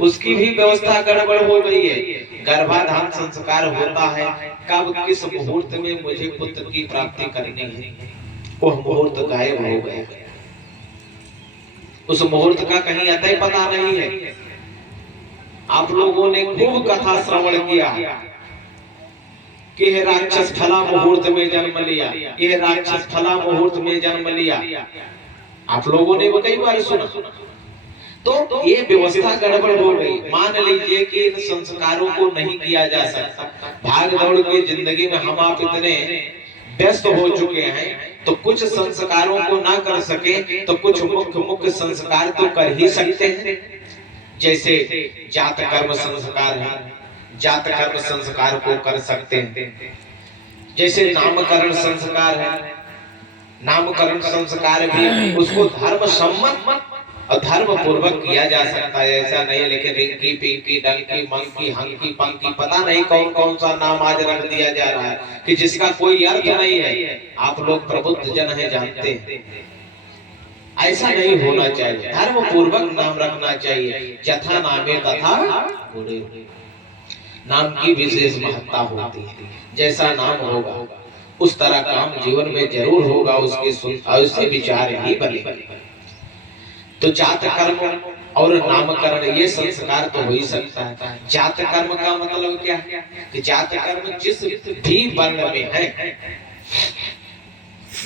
उसकी भी व्यवस्था गड़बड़ हो गई है। गर्भाधान संस्कार होता है, कब किस मुहूर्त में मुझे पुत्र की प्राप्ति करनी है, वह मुहूर्त गायब हो गया। उस मुहूर्त का कहीं अतः पता नहीं है। आप लोगों ने खूब कथा श्रवण किया कि हे राक्षस फला मुहूर्त में जन्म लिया, ये राक्षस फला मुहूर्त में जन्म लिया। आप लोगों ने वो कई बार सुना। तो ये व्यवस्था गड़बड़ हो गई। मान लीजिए कि इन संस्कारों को नहीं किया जा सकता, भाग दौड़ की जिंदगी में हम आप इतने व्यस्त हो चुके हैं, तो कुछ संस्कारों को ना कर सके तो कुछ मुख्य मुख्य संस्कार तो कर ही सकते हैं। जैसे जात कर्म संस्कार है, जात कर्म संस्कार को कर सकते हैं। जैसे नामकरण संस्कार है, नामकरण संस्कार भी उसको धर्म सम्मत और धर्म पूर्वक किया जा सकता है। ऐसा नहीं लेकिन रिंकी पिंकी डंकी मंकी हंकी पंकी पता नहीं कौन कौन सा नाम आज रख दिया जा रहा है कि जिसका कोई अर्थ नहीं है। आप लोग प्रबुद्ध जन है, जानते हैं ऐसा नहीं होना चाहिए। धर्म पूर्वक नाम रखना चाहिए। यथा नामे तथा गुणे, नाम की विशेष महत्ता होती है। जैसा नाम होगा उस तरह काम जीवन में जरूर होगा, उसके विचार ही बनेगा। तो जात कर्म और नामकरण ये संस्कार तो हो ही सकता है। जात कर्म का मतलब क्या है कि जात कर्म जिस भी वर्ण में है,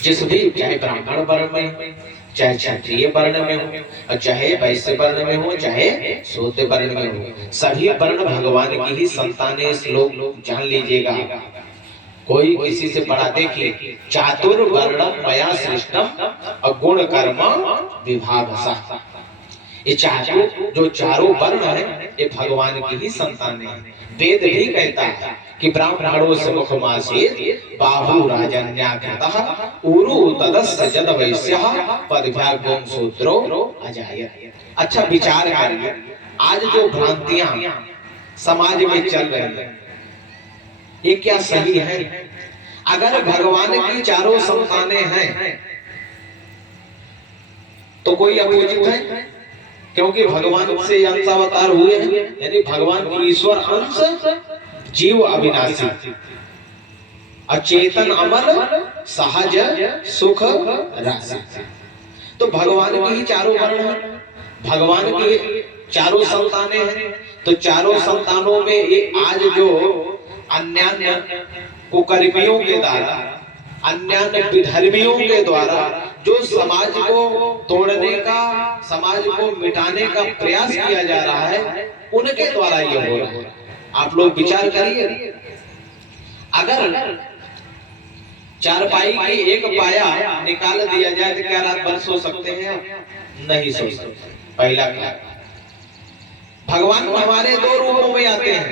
जिस भी, चाहे ब्राह्मण वर्ण में, चाहे क्षत्रिय वर्ण में हो, और चाहे वैश्य वर्ण में हो, चाहे शूद्र वर्ण में हो, सभी वर्ण भगवान की ही संतानें। श्लोक जान लीजिएगा, कोई किसी से बड़ा देखिए। चातुर्वर्णम मया सृष्टम अगुण कर्म विभागसा। ये जो चारों वर्ण है ये भगवान की ही संतानें हैं। वेद भी कहता है कि ब्राह्मणों से मुखमासीत बाहु राजन्याकृतः उरु तदस्य जद वैश्यः पदभ्यागम शूद्रो अजायत। अच्छा विचार करिए, आज जो भ्रांतियां समाज में चल रही है ये क्या सही है? अगर भगवान की चारों संतानें हैं तो कोई अपोजिट है? क्योंकि भगवान से अंशावतार हुए हैं, यानी भगवान की ईश्वर अंश, जीव अविनाशी, अचेतन अमल, सहज सुख राशि। तो भगवान की ही चारों वर्ण हैं, भगवान की चारों संतानें हैं। तो चारों संतानों में ये आज जो अन्यान्य कुकर्मियों के द्वारा, अन्यान्य विधर्मियों के द्वारा जो समाज को तोड़ने का, समाज को मिटाने का प्रयास किया जा रहा है, उनके द्वारा ये हो रहा है। आप लोग विचार करिए, अगर चारपाई की एक पाया निकाल दिया जाए तो क्या रात भर सो सकते हैं? नहीं सो सकते। पहला क्या, भगवान हमारे दो रूपों में आते हैं।